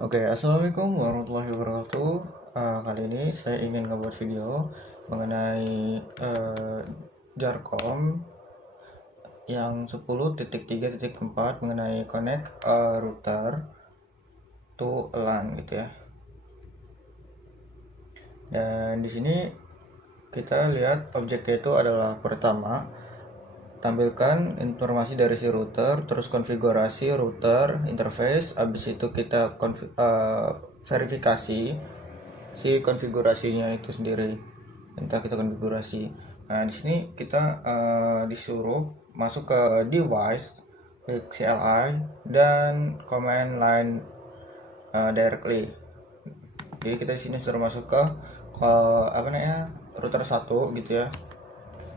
Oke, assalamualaikum warahmatullahi wabarakatuh. Kali ini saya ingin membuat video mengenai Jarcom yang 10.3.4 mengenai connect router to LAN gitu ya. Dan di sini kita lihat objeknya itu adalah pertama, tampilkan informasi dari si router, terus konfigurasi router interface, habis itu kita verifikasi si konfigurasinya itu sendiri, entah kita konfigurasi. Nah di sini kita disuruh masuk ke device, klik CLI dan command line directly. Jadi kita di sini suruh masuk ke apa namanya, router 1 gitu ya.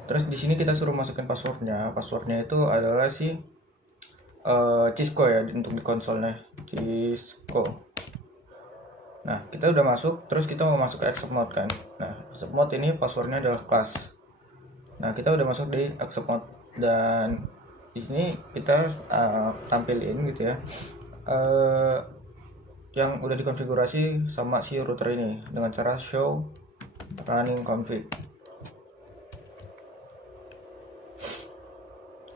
Terus di sini kita suruh masukin passwordnya. Passwordnya itu adalah si Cisco ya, untuk di konsolnya Cisco. Nah kita udah masuk, terus kita mau masuk ke accept mode kan. Nah accept mode ini passwordnya adalah class. Nah kita udah masuk di accept mode, dan di sini kita tampilin gitu ya yang udah dikonfigurasi sama si router ini dengan cara show running config.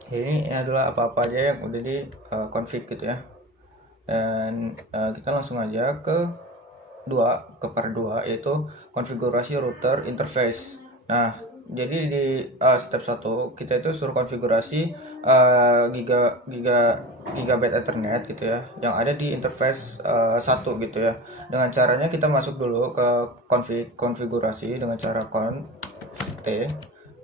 Ini adalah apa-apa aja yang udah di config gitu ya. Dan kita langsung aja ke part 2, yaitu konfigurasi router interface. Nah jadi di step 1 kita itu suruh konfigurasi gigabit ethernet gitu ya, yang ada di interface 1 gitu ya. Dengan caranya kita masuk dulu ke konfigurasi dengan cara t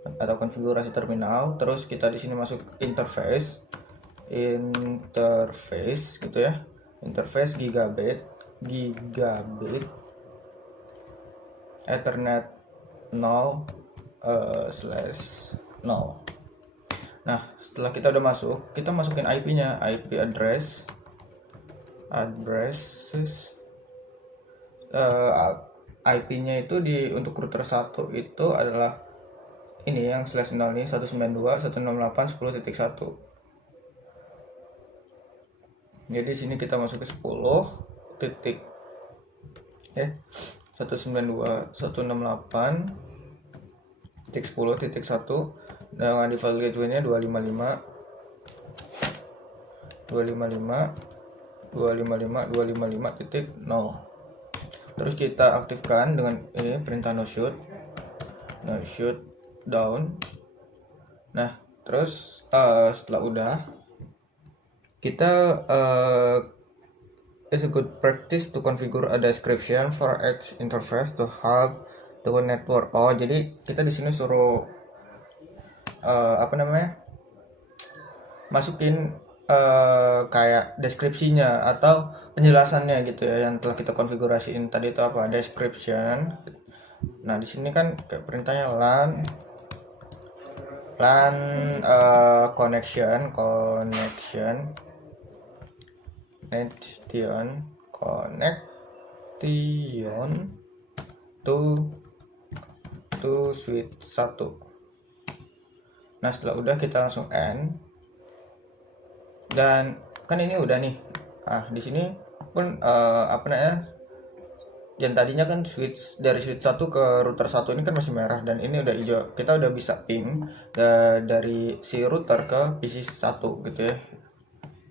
atau konfigurasi terminal, terus kita di sini masuk interface gitu ya, interface gigabit ethernet 0/0. Nah setelah kita udah masuk, kita masukin IP-nya, IP addresses IP-nya itu untuk router 1 itu adalah ini yang /0 nih, 192.168.10.1. Jadi sini kita masuk ke 10 titik 192.168.10.1 dengan default gateway-nya 255.255.255.255.0. Terus kita aktifkan dengan ini perintah no shoot down. Nah terus setelah udah, kita it's a good practice to configure a description for each interface to help the network. Oh jadi kita di sini suruh masukin kayak deskripsinya atau penjelasannya gitu ya, yang telah kita konfigurasiin tadi itu apa, description. Nah di sini kan kayak perintahnya LAN connection to switch 1. Nah setelah udah kita langsung end, dan kan ini udah nih. Di sini pun yang tadinya kan dari switch 1 ke router 1 ini kan masih merah, dan ini udah hijau. Kita udah bisa ping dari si router ke PC 1 gitu ya.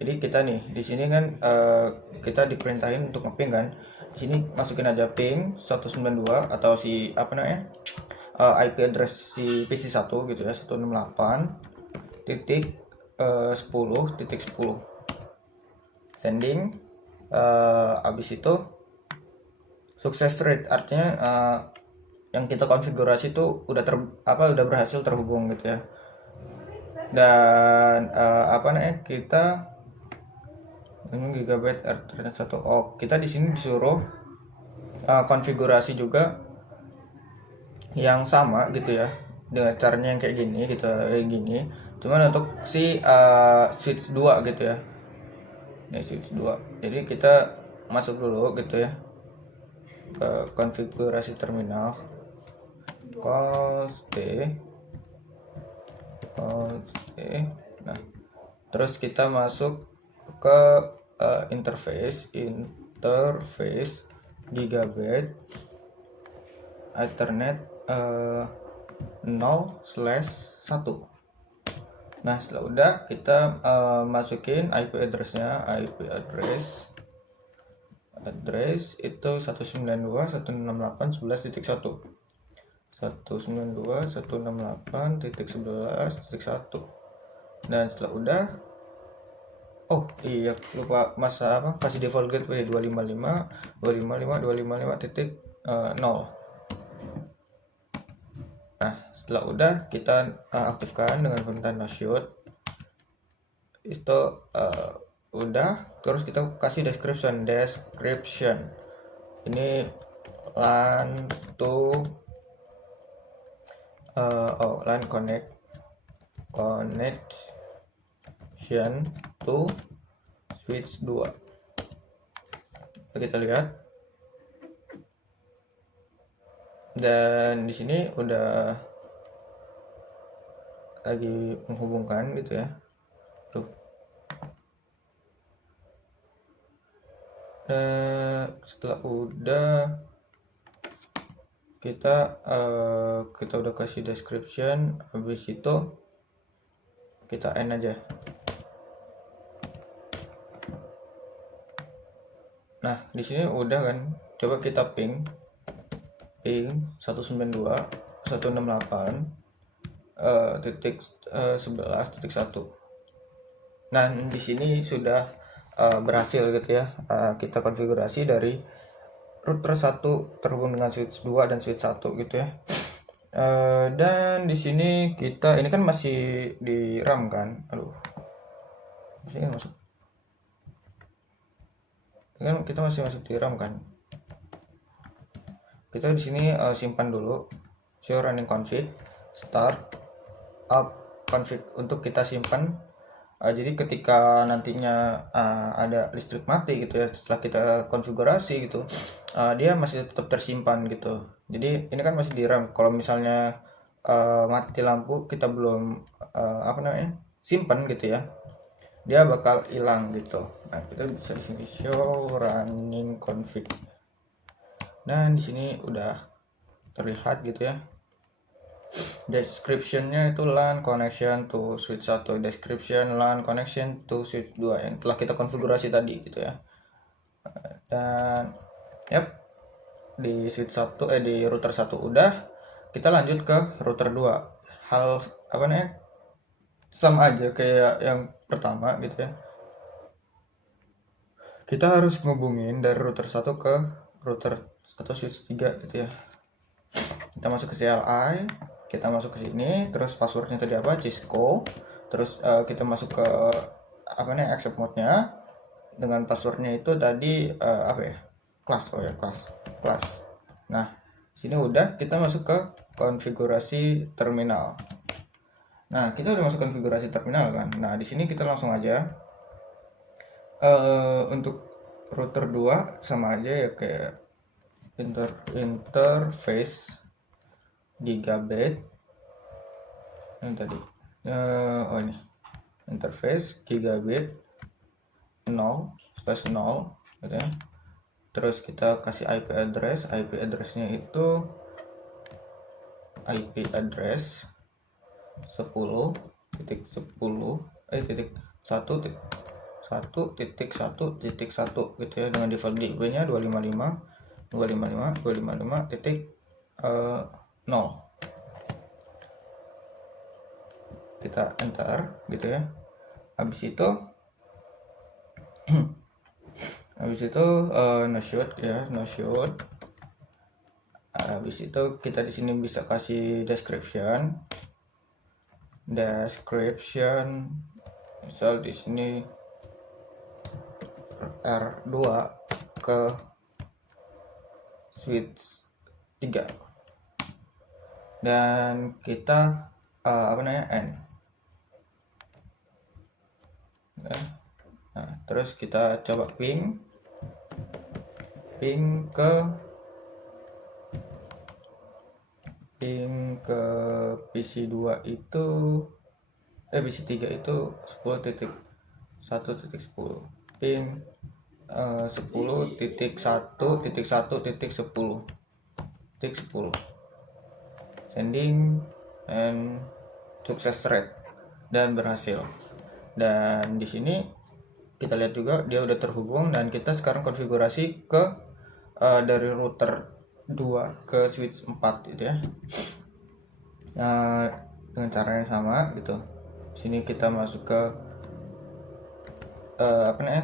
Jadi kita nih di sini kan kita diperintahin untuk ngeping kan. Di sini masukin aja ping 192 atau si IP address si PC 1 gitu ya, 168.10.10 sending. Abis itu success rate, artinya yang kita konfigurasi itu udah berhasil terhubung gitu ya. Dan kita ini gigabit ethernet 1. Kita di sini disuruh konfigurasi juga yang sama gitu ya, dengan caranya yang kayak gini gitu, cuman untuk si switch 2 gitu ya. Ini switch 2. Jadi kita masuk dulu gitu ya ke konfigurasi terminal, Ctrl+T. Nah terus kita masuk ke interface interface gigabit Ethernet 0/1. Nah, setelah udah kita masukin IP address-nya. IP address itu 192.168.11.1 192.168.11.1. dan setelah udah, oh iya lupa masa apa, kasih default gateway 255.255.255.0. Nah, setelah udah kita aktifkan dengan perintah no shoot. Itu udah, terus kita kasih description. Ini LAN to LAN connection to switch 2. Kita lihat. Dan di sini udah lagi menghubungkan gitu ya. Tuh. Setelah udah kita udah kasih description, habis itu kita end aja. Nah, di sini udah kan. Coba kita ping 192.168.11.1. Nah, di sini sudah berhasil gitu ya. Kita konfigurasi dari router 1 terhubung dengan switch 2 dan switch 1 gitu ya. Dan di sini ini kan masih di RAM kan. Aduh. Masih masuk. Kan kita masih masuk di RAM kan. Kita di sini simpan dulu show running config start up config untuk kita simpan. Jadi ketika nantinya ada listrik mati gitu ya, setelah kita konfigurasi gitu, dia masih tetap tersimpan gitu. Jadi ini kan masih di RAM. Kalau misalnya mati lampu, kita belum simpan gitu ya, dia bakal hilang gitu. Nah, kita bisa di sini show running config. Dan di sini udah terlihat gitu ya. Description-nya itu LAN connection to switch 1, description LAN connection to switch 2 yang telah kita konfigurasi tadi gitu ya. Dan di switch 1 di router 1 udah, kita lanjut ke router 2. Hal sama aja kayak yang pertama gitu ya. Kita harus ngubungin dari router 1 ke router atau switch 3 gitu ya. Kita masuk ke CLI, kita masuk ke sini, terus passwordnya tadi apa, Cisco, terus kita masuk ke accept mode-nya dengan passwordnya itu tadi class. Nah, sini udah, kita masuk ke konfigurasi terminal. Nah, kita udah masuk konfigurasi terminal kan. Nah, di sini kita langsung aja untuk router 2 sama aja ya, kayak interface gigabit yang tadi. Ini interface gigabit 0/0 gitu ya. Terus kita kasih IP address-nya itu IP address 10.10.1.1.1.1 gitu ya, dengan default gateway-nya 255.255.0. Kita enter gitu ya. Habis itu no shoot. Habis itu kita di sini bisa kasih description. Misal di sini R2 ke switch 3 dan kita end. Nah, terus kita coba ping ke PC2 itu PC3 itu 10.1.10 ping 10.1.1.10 sending and success rate, dan berhasil. Dan di sini kita lihat juga dia udah terhubung, dan kita sekarang konfigurasi ke dari router 2 ke switch 4 gitu ya. Dengan caranya sama gitu. Sini kita masuk ke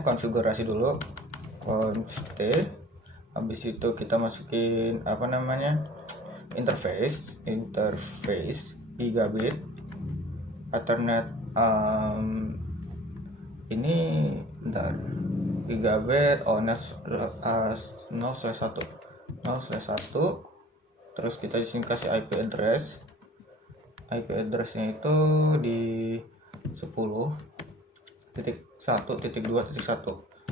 konfigurasi dulu, conft, habis itu kita masukin interface gigabit Ethernet, ini bentar, gigabit 0/1, terus kita disini kasih IP addressnya itu di 10.1.2.1,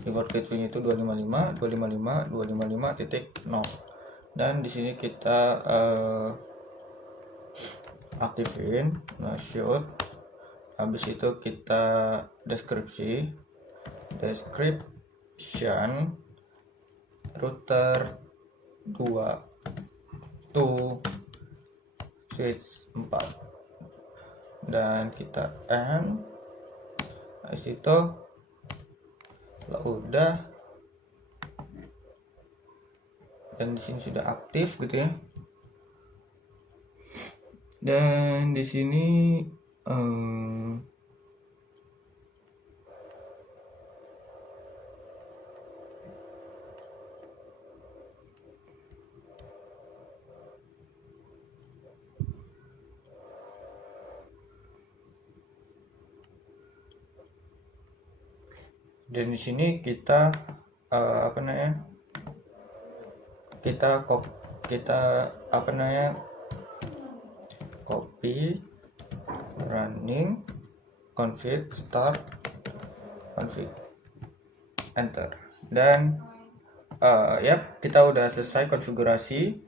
default gateway itu 255.255.255.0, dan di sini kita aktifin shoot. Habis itu kita description router 2 to switch 4, dan kita end. Habis itu udah, dan di sini sudah aktif gitu ya. Dan di sini kita copy running config start config enter, dan kita udah selesai konfigurasi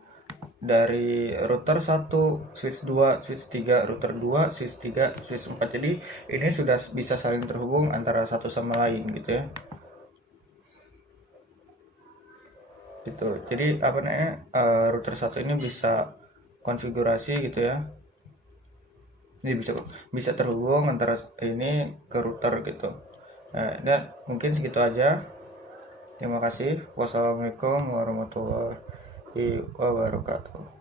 dari router 1, switch 2, switch 3, router 2, switch 3, switch 4. Jadi ini sudah bisa saling terhubung antara satu sama lain gitu ya. Gitu. Jadi router 1 ini bisa konfigurasi gitu ya. Jadi bisa terhubung antara ini ke router gitu. Dan mungkin segitu aja. Terima kasih. Wassalamualaikum warahmatullahi wabarakatuh.